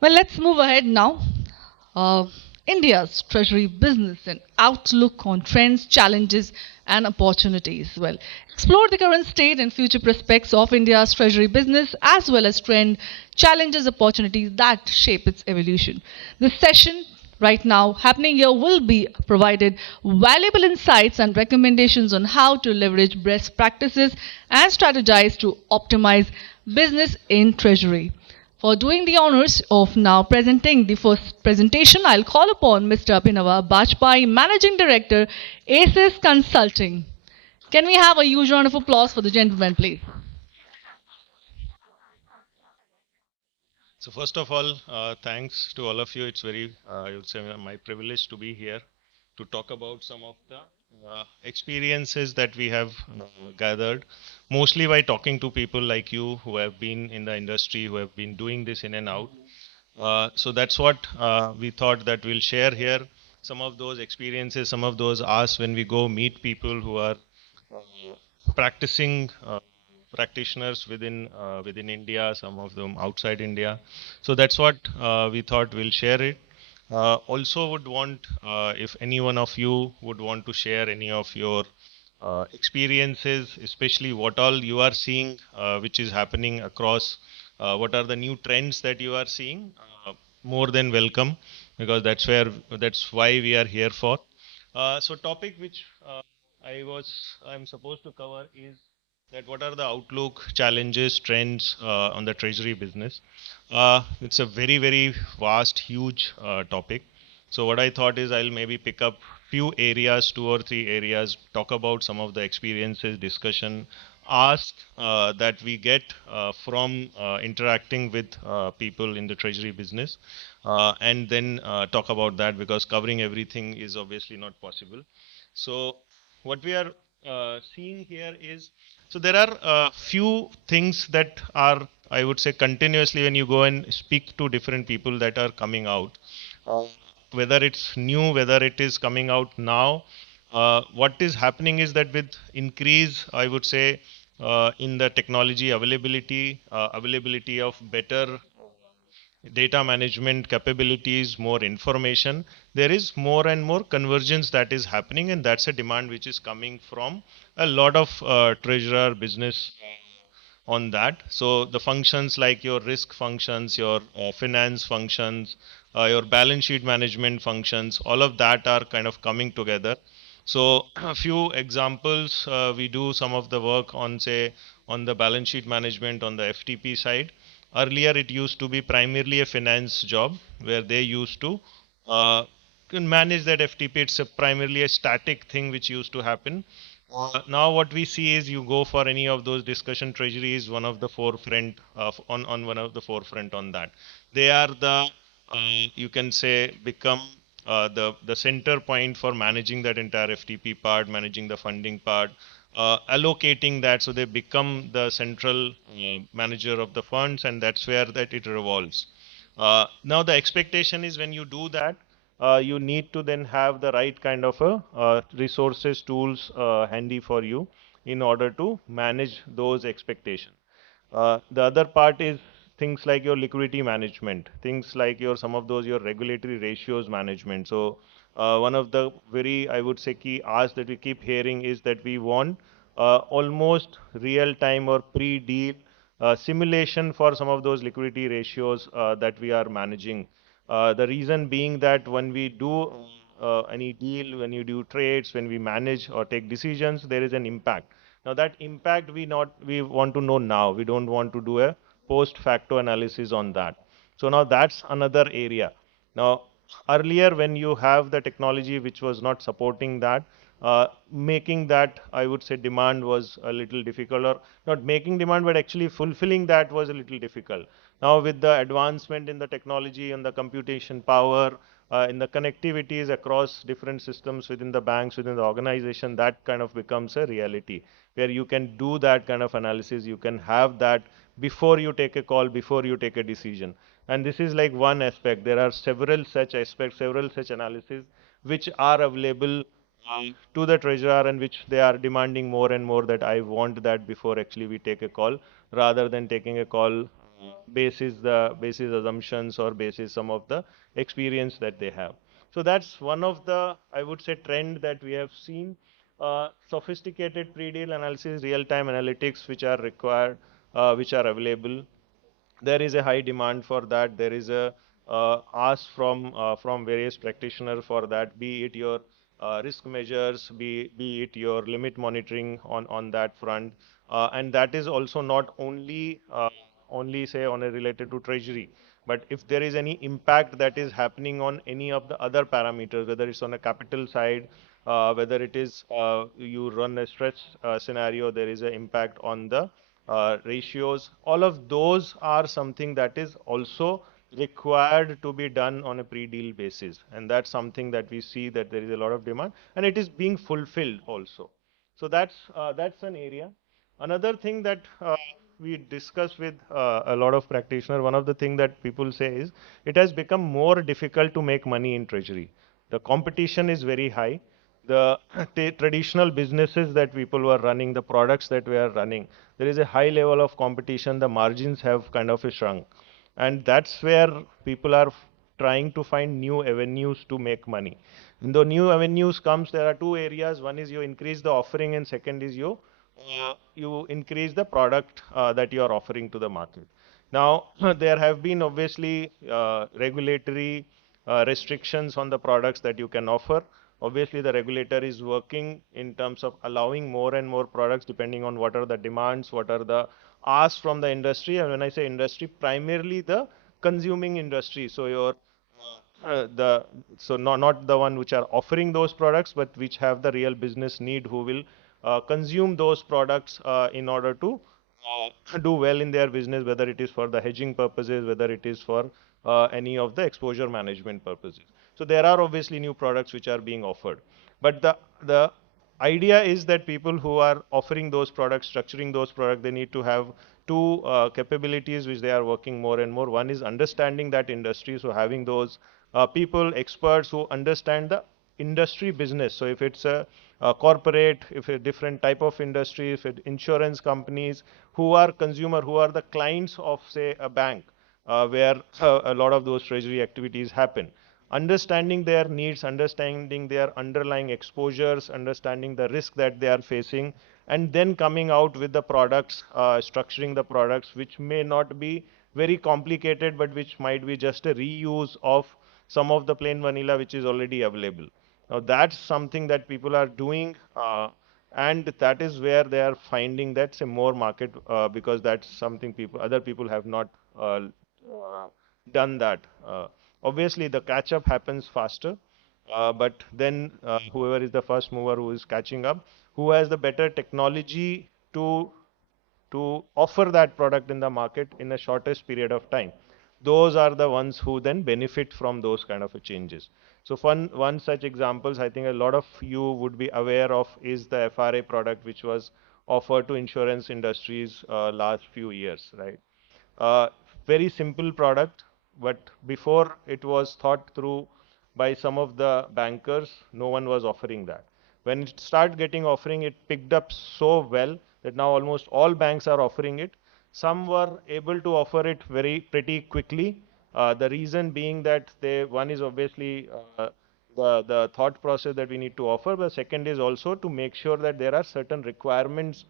Well, let's move ahead now. Uh, India's treasury business and outlook on trends, challenges, and opportunities. Well, explore the current state and future prospects of India's treasury business, as well as trend, challenges, opportunities that shape its evolution. This session right now happening here will be provided valuable insights and recommendations on how to leverage best practices and strategize to optimize business in treasury. For doing the honors of now presenting the first presentation, I'll call upon Mr. Abhinava Bajpai, Managing Director, Acies Consulting. Can we have a huge round of applause for the gentleman, please? So first of all, thanks to all of you. It's very, I would say, my privilege to be here to talk about some of the experiences that we have gathered, mostly by talking to people like you who have been in the industry, who have been doing this in and out. So that's what we thought that we'll share here. Some of those experiences, some of those asks when we go meet people who are practicing practitioners within India, some of them outside India. So that's what we thought we'll share it. Also would want if any one of you would want to share any of your experiences, especially what all you are seeing, which is happening across, what are the new trends that you are seeing, more than welcome, because that's why we are here for. So topic which I'm supposed to cover is that what are the outlook, challenges, trends on the treasury business. It's a very, very vast, huge topic. So what I thought is I'll maybe pick up few areas, two or three areas, talk about some of the experiences, discussion, ask that we get from interacting with people in the treasury business, and then talk about that, because covering everything is obviously not possible. So what we are seeing here is, so there are a few things that are, I would say, continuously when you go and speak to different people that are coming out, whether it's new, whether it is coming out now. What is happening is that with increase, I would say, in the technology availability of better data management capabilities, more information, there is more and more convergence that is happening, and that's a demand which is coming from a lot of treasurer business on that. So the functions like your risk functions, your finance functions, your balance sheet management functions, all of that are kind of coming together. So a few examples, we do some of the work on, say, on the balance sheet management on the FTP side. Earlier, it used to be primarily a finance job where they used to manage that FTP. It's primarily a static thing which used to happen. Now what we see is you go for any of those discussion, treasury is one of the forefront on one of the forefront on that. They are the you can say become the center point for managing that entire FTP part, managing the funding part, allocating that, so they become the central manager of the funds, and that's where that it revolves. Now the expectation is when you do that, you need to then have the right kind of resources, tools handy for you in order to manage those expectations. The other part is things like your liquidity management, things like your some of those your regulatory ratios management. So one of the very, I would say, key asks that we keep hearing is that we want almost real time or pre-deal simulation for some of those liquidity ratios that we are managing. The reason being that when we do any deal, when you do trades, when we manage or take decisions, there is an impact. Now that impact we want to know now. We don't want to do a post facto analysis on that. So now that's another area. Now earlier when you have the technology which was not supporting that, making that, I would say, demand was a little difficult, or not making demand but actually fulfilling that was a little difficult. Now with the advancement in the technology and the computation power, in the connectivities across different systems within the banks, within the organization, that kind of becomes a reality where you can do that kind of analysis. You can have that before you take a call, before you take a decision. And this is like one aspect. There are several such aspects, several such analyses which are available to the treasurer, and which they are demanding more and more that I want that before actually we take a call, rather than taking a call basis assumptions or basis some of the experience that they have. So that's one of the, I would say, trend that we have seen. Sophisticated pre-deal analysis, real-time analytics, which are required, which are available. There is a high demand for that. There is a ask from various practitioners for that, be it your risk measures, be it your limit monitoring on that front, and that is also not only say on a related to treasury, but if there is any impact that is happening on any of the other parameters, whether it's on a capital side, whether it is you run a stress scenario, there is an impact on the ratios. All of those are something that is also required to be done on a pre-deal basis, and that's something that we see that there is a lot of demand, and it is being fulfilled also. So that's an area. Another thing that we discuss with a lot of practitioners, one of the things that people say is it has become more difficult to make money in treasury. The competition is very high. The traditional businesses that people were running, the products that we are running, there is a high level of competition. The margins have kind of shrunk, and that's where people are trying to find new avenues to make money. In the new avenues comes, there are two areas. One is you increase the offering, and second is you increase the product that you are offering to the market. Now, there have been obviously regulatory restrictions on the products that you can offer. Obviously, the regulator is working in terms of allowing more and more products depending on what are the demands, what are the asks from the industry. And when I say industry, primarily the consuming industry. So the so not the one which are offering those products, but which have the real business need, who will consume those products in order to do well in their business, whether it is for the hedging purposes, whether it is for any of the exposure management purposes. So there are obviously new products which are being offered, but the idea is that people who are offering those products, structuring those products, they need to have two capabilities which they are working more and more. One is understanding that industry, so having those people, experts who understand the industry business. So if it's a corporate, if a different type of industry, if it insurance companies who are consumer, who are the clients of say a bank, where a lot of those treasury activities happen. Understanding their needs, understanding their underlying exposures, understanding the risk that they are facing, and then coming out with the products, structuring the products, which may not be very complicated, but which might be just a reuse of some of the plain vanilla which is already available. Now that's something that people are doing, and that is where they are finding that's a more market, because that's something other people have not done that. Obviously, the catch up happens faster, but then whoever is the first mover who is catching up, who has the better technology to offer that product in the market in a shortest period of time, those are the ones who then benefit from those kind of changes. So one such examples I think a lot of you would be aware of is the FRA product, which was offered to insurance industries last few years, right? uh, Very simple product, but before it was thought through by some of the bankers, no one was offering that. When it started getting offering, it picked up so well that now almost all banks are offering it. Some were able to offer it very pretty quickly. The reason being that one is obviously the thought process that we need to offer, but second is also to make sure that there are certain requirements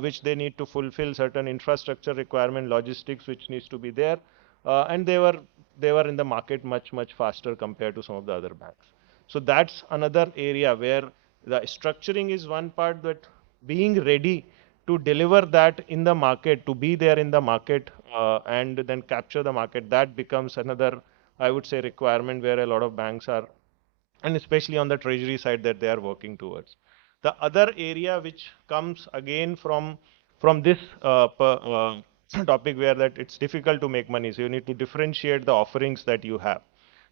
which they need to fulfill, certain infrastructure requirement, logistics which needs to be there, and they were in the market much faster compared to some of the other banks. So that's another area where the structuring is one part, but being ready to deliver that in the market, to be there in the market, and then capture the market, that becomes another, I would say, requirement where a lot of banks are, and especially on the treasury side, that they are working towards. The other area which comes again from this topic, where that it's difficult to make money, so you need to differentiate the offerings that you have.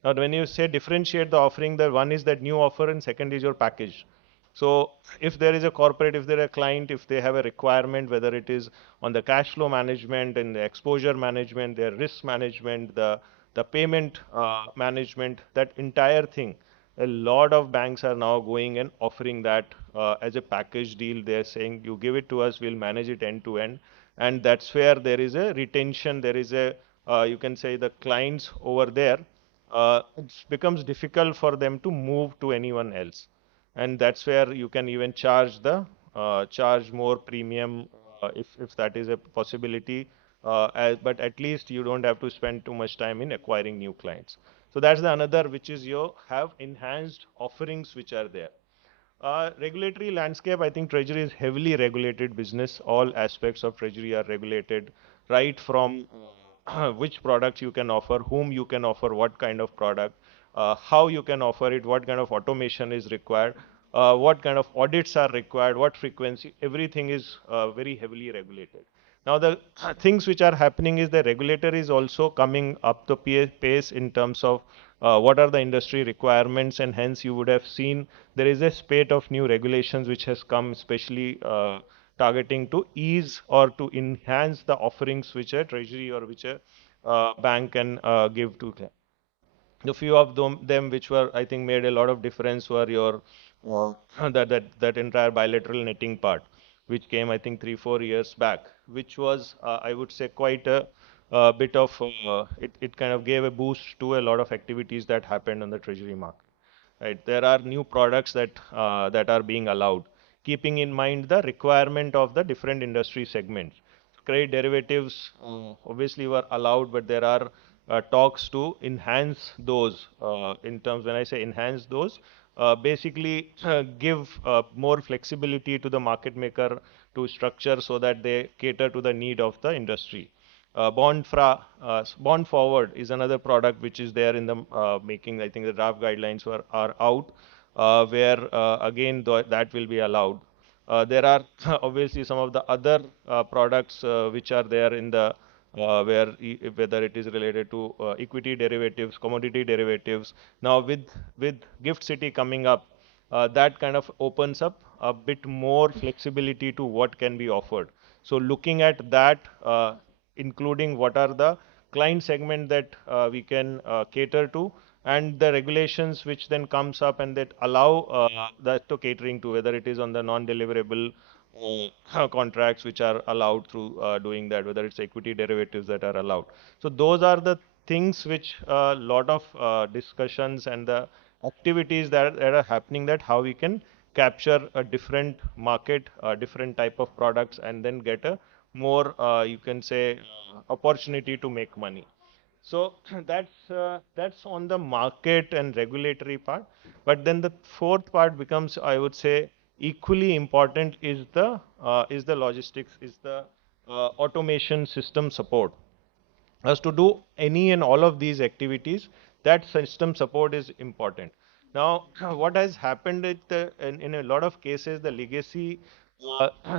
Now, when you say differentiate the offering, the one is that new offer, and second is your package. So if there is a corporate, if there is a client, if they have a requirement, whether it is on the cash flow management and the exposure management, their risk management, the payment management, that entire thing, a lot of banks are now going and offering that as a package deal. They're saying, you give it to us, we'll manage it end to end. and that's where there is a retention, there is a, you can say, the clients over there, it becomes difficult for them to move to anyone else. And that's where you can even charge more premium, if that is a possibility, but at least you don't have to spend too much time in acquiring new clients. So that's the another, which is you have enhanced offerings which are there. Regulatory landscape, I think Treasury is heavily regulated business. All aspects of Treasury are regulated, right from which products you can offer, whom you can offer, what kind of product, how you can offer it, what kind of automation is required, what kind of audits are required, what frequency, everything is very heavily regulated. Now, the things which are happening is the regulator is also coming up the pace in terms of what are the industry requirements, and hence you would have seen there is a spate of new regulations which has come, especially targeting to ease or to enhance the offerings which a treasury or which a bank can give to them. The few of them which were, I think, made a lot of difference were your that entire bilateral netting part, which came, I think, 3 4 years back, which was, I would say, quite a bit of it kind of gave a boost to a lot of activities that happened on the treasury market. Right, there are new products that are being allowed, keeping in mind the requirement of the different industry segments. Credit derivatives obviously were allowed, but there are talks to enhance those. In terms, when I say enhance those, basically give more flexibility to the market maker to structure so that they cater to the need of the industry. Bond forward is another product which is there in the making. I think the draft guidelines are out, where again that will be allowed. There are obviously some of the other products which are there in the whether it is related to equity derivatives, commodity derivatives. Now with Gift City coming up, that kind of opens up a bit more flexibility to what can be offered. So looking at that, including what are the client segment that we can cater to, and the regulations which then comes up and that allow that to catering to, whether it is on the non-deliverable contracts which are allowed through doing that, whether it's equity derivatives that are allowed. So those are the things which a lot of discussions and the activities that are happening, that how we can capture a different market, a different type of products, and then get a more, you can say, opportunity to make money. So that's on the market and regulatory part. But then the fourth part becomes, I would say, equally important is the logistics, is the automation system support. As to do any and all of these activities, that system support is important. Now, what has happened in a lot of cases, the legacy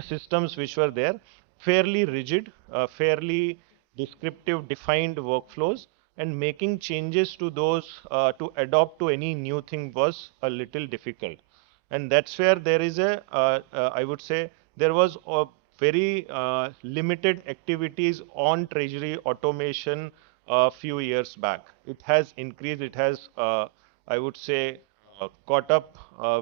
systems which were there, fairly rigid, fairly descriptive, defined workflows, and making changes to those to adopt to any new thing was a little difficult. And that's where there is I would say, there was a very limited activities on treasury automation a few years back. It has increased, it has, I would say, caught up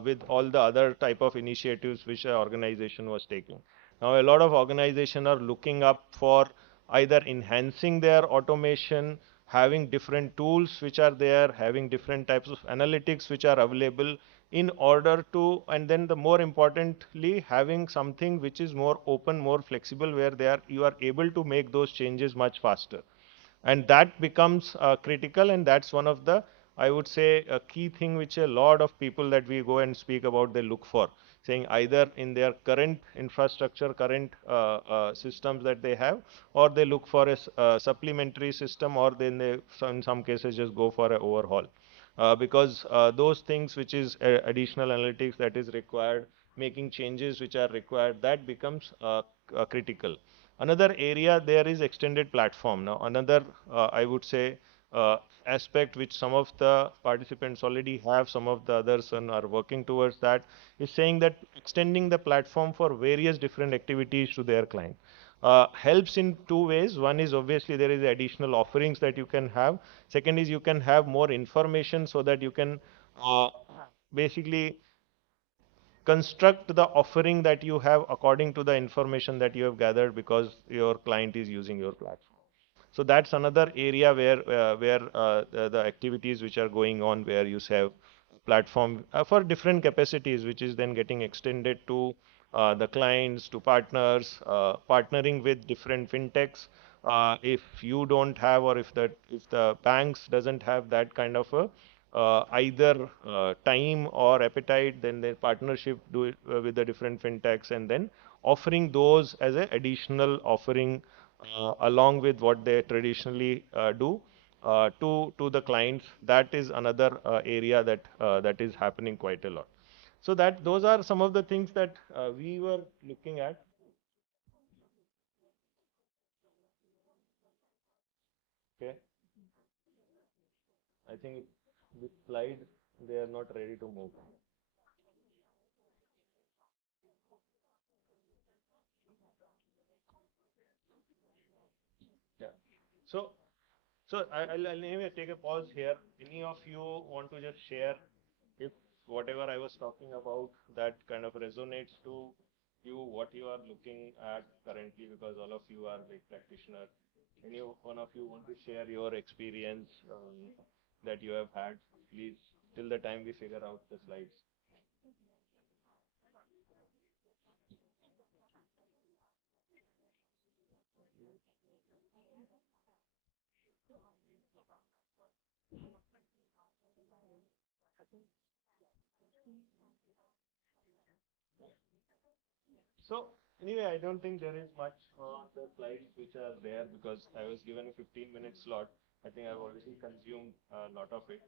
with all the other type of initiatives which the organization was taking. Now, a lot of organizations are looking up for either enhancing their automation, having different tools which are there, having different types of analytics which are available, in order to, and then the more importantly, having something which is more open, more flexible, where you are able to make those changes much faster. And that becomes critical, and that's one of the, I would say, a key thing which a lot of people that we go and speak about, they look for, saying either in their current infrastructure, current systems that they have, or they look for a supplementary system, or then they, in some cases, just go for an overhaul. Because those things which is additional analytics that is required, making changes which are required, that becomes critical. Another area there is extended platform. Now, another, I would say, aspect which some of the participants already have, some of the others are working towards that, is saying that extending the platform for various different activities to their client helps in two ways. One is obviously there is additional offerings that you can have. Second is you can have more information so that you can basically construct the offering that you have according to the information that you have gathered because your client is using your platform. So that's another area where the activities which are going on, where you have platform for different capacities, which is then getting extended to the clients, to partners, partnering with different fintechs. If you don't have, or if the banks doesn't have that kind of a either time or appetite, then their partnership do it with the different fintechs, and then offering those as an additional offering along with what they traditionally do to the clients. That is another area that is happening quite a lot. So that those are some of the things that we were looking at. Okay, I think this slide, they are not ready to move. Yeah. So I'll anyway take a pause here. Any of you want to just share if whatever I was talking about that kind of resonates to you, what you are looking at currently, because all of you are big practitioners. Any one of you want to share your experience that you have had, please, till the time we figure out the slides. So anyway, I don't think there is much on the slides which are there because I was given a 15-minute slot. I think I've already consumed a lot of it.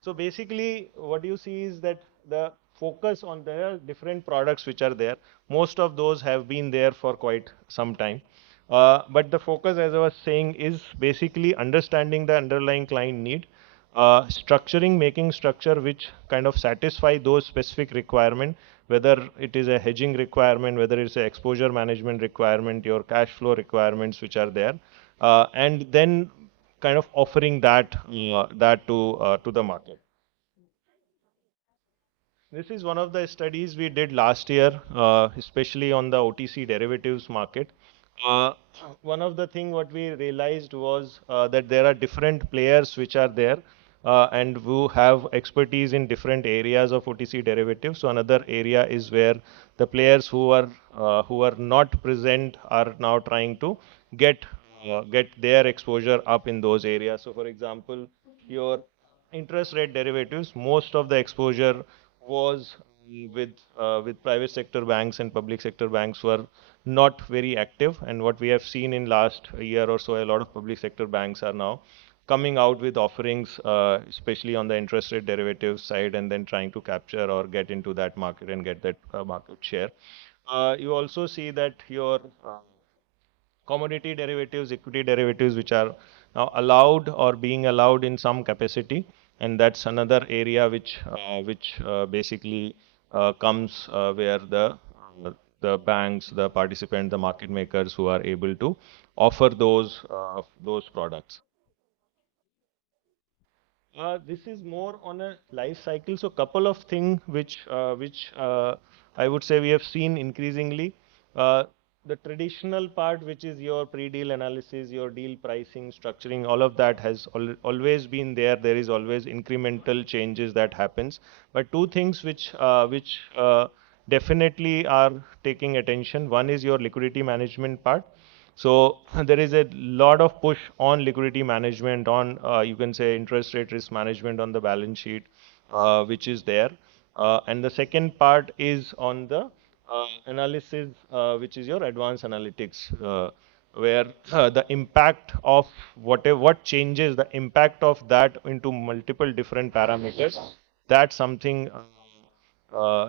So basically, what you see is that the focus on the different products which are there, most of those have been there for quite some time. But the focus, as I was saying, is basically understanding the underlying client need, structuring, making structure which kind of satisfy those specific requirement, whether it is a hedging requirement, whether it's a exposure management requirement, your cash flow requirements which are there, and then kind of offering that to the market. This is one of the studies we did last year, especially on the OTC derivatives market. Uh, One of the thing what we realized was that there are different players which are there and who have expertise in different areas of OTC derivatives. So another area is where the players who are not present are now trying to get get their exposure up in those areas. So for example, your interest rate derivatives, most of the exposure was with private sector banks, and public sector banks were not very active. And what we have seen in last year or so, a lot of public sector banks are now coming out with offerings, especially on the interest rate derivative side, and then trying to capture or get into that market and get that market share. You also see that your commodity derivatives, equity derivatives, which are now allowed or being allowed in some capacity, and that's another area which basically comes where the banks, the participants, the market makers who are able to offer those products. This is more on a life cycle. So couple of things which I would say we have seen increasingly. Uh, the traditional part, which is your pre-deal analysis, your deal pricing, structuring, all of that has always been there. There is always incremental changes that happens. But two things which definitely are taking attention. One is your liquidity management part. So there is a lot of push on liquidity management, on you can say interest rate risk management on the balance sheet, which is there. And the second part is on the analysis, which is your advanced analytics, where the impact of what changes, the impact of that into multiple different parameters. That's something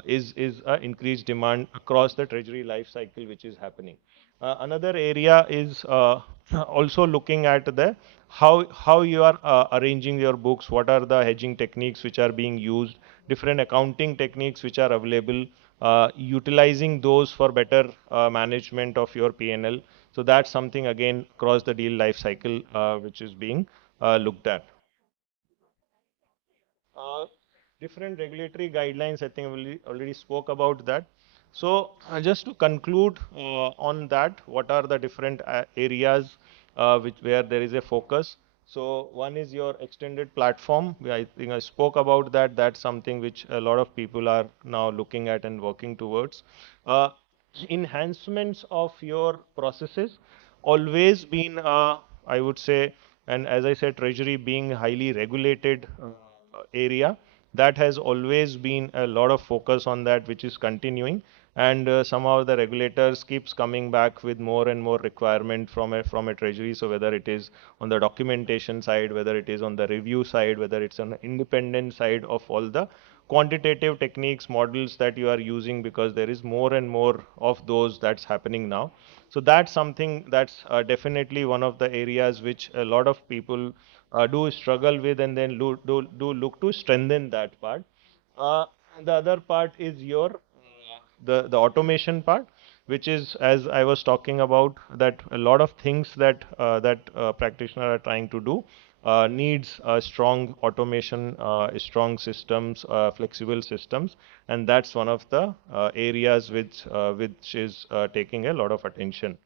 is a increased demand across the treasury life cycle, which is happening. Another area is also looking at the how you are arranging your books, what are the hedging techniques which are being used, different accounting techniques which are available, utilizing those for better management of your P&L. So that's something again across the deal life cycle which is being looked at. Uh, different regulatory guidelines. I think I already spoke about that. So just to conclude on that, what are the different areas where there is a focus? So one is your extended platform. I think I spoke about that. That's something which a lot of people are now looking at and working towards. Uh, Enhancements of your processes always been, I would say, and as I said, Treasury being highly regulated area, that has always been a lot of focus on that, which is continuing. And somehow the regulators keeps coming back with more and more requirement from a treasury. So whether it is on the documentation side, whether it is on the review side, whether it's on the independent side of all the quantitative techniques, models that you are using, because there is more and more of those that's happening now. So that's something that's definitely one of the areas which a lot of people do struggle with, and then do look to strengthen that part. Uh, the other part is your the automation part, which is, as I was talking about, that a lot of things that practitioners are trying to do needs strong automation, strong systems, flexible systems, and that's one of the areas which is taking a lot of attention.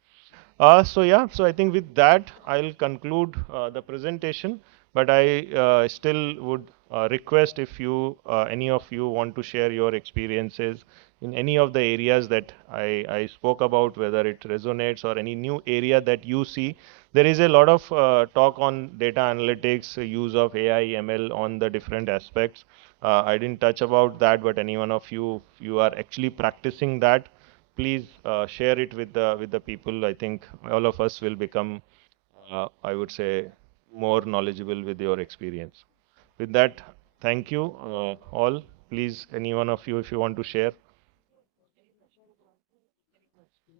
So yeah, so I think with that I'll conclude the presentation, but I still would request if you, any of you want to share your experiences in any of the areas that I spoke about, whether it resonates or any new area that you see. There is a lot of talk on data analytics, use of AI, ML on the different aspects. I didn't touch about that, but any one of you, if you are actually practicing that, please share it with the people. I think all of us will become, I would say, more knowledgeable with your experience. With that, thank you all. Please, any one of you, if you want to share,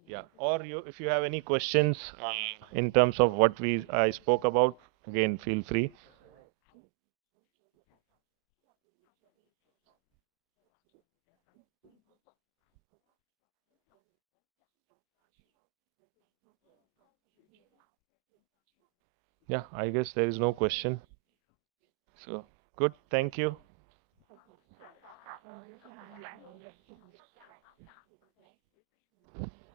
yeah, or you, if you have any questions in terms of what we I spoke about, again, feel free. Yeah, I guess there is no question. So good, thank you.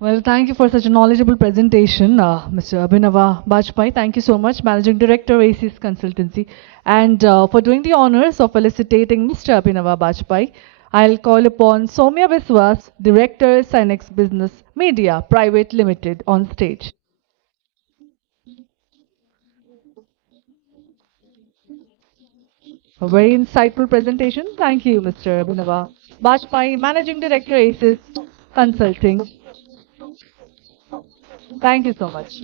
Well, thank you for such a knowledgeable presentation, Mr. Abhinava Bajpai. Thank you so much, Managing Director, Acies Consultancy. And for doing the honors of felicitating Mr. Abhinava Bajpai, I'll call upon Soumya Biswas, Director, Synex Business Media Private Limited, on stage. A very insightful presentation. Thank you, Mr. Abhinava Bajpai, Managing Director, Acies Consulting. Thank you so much.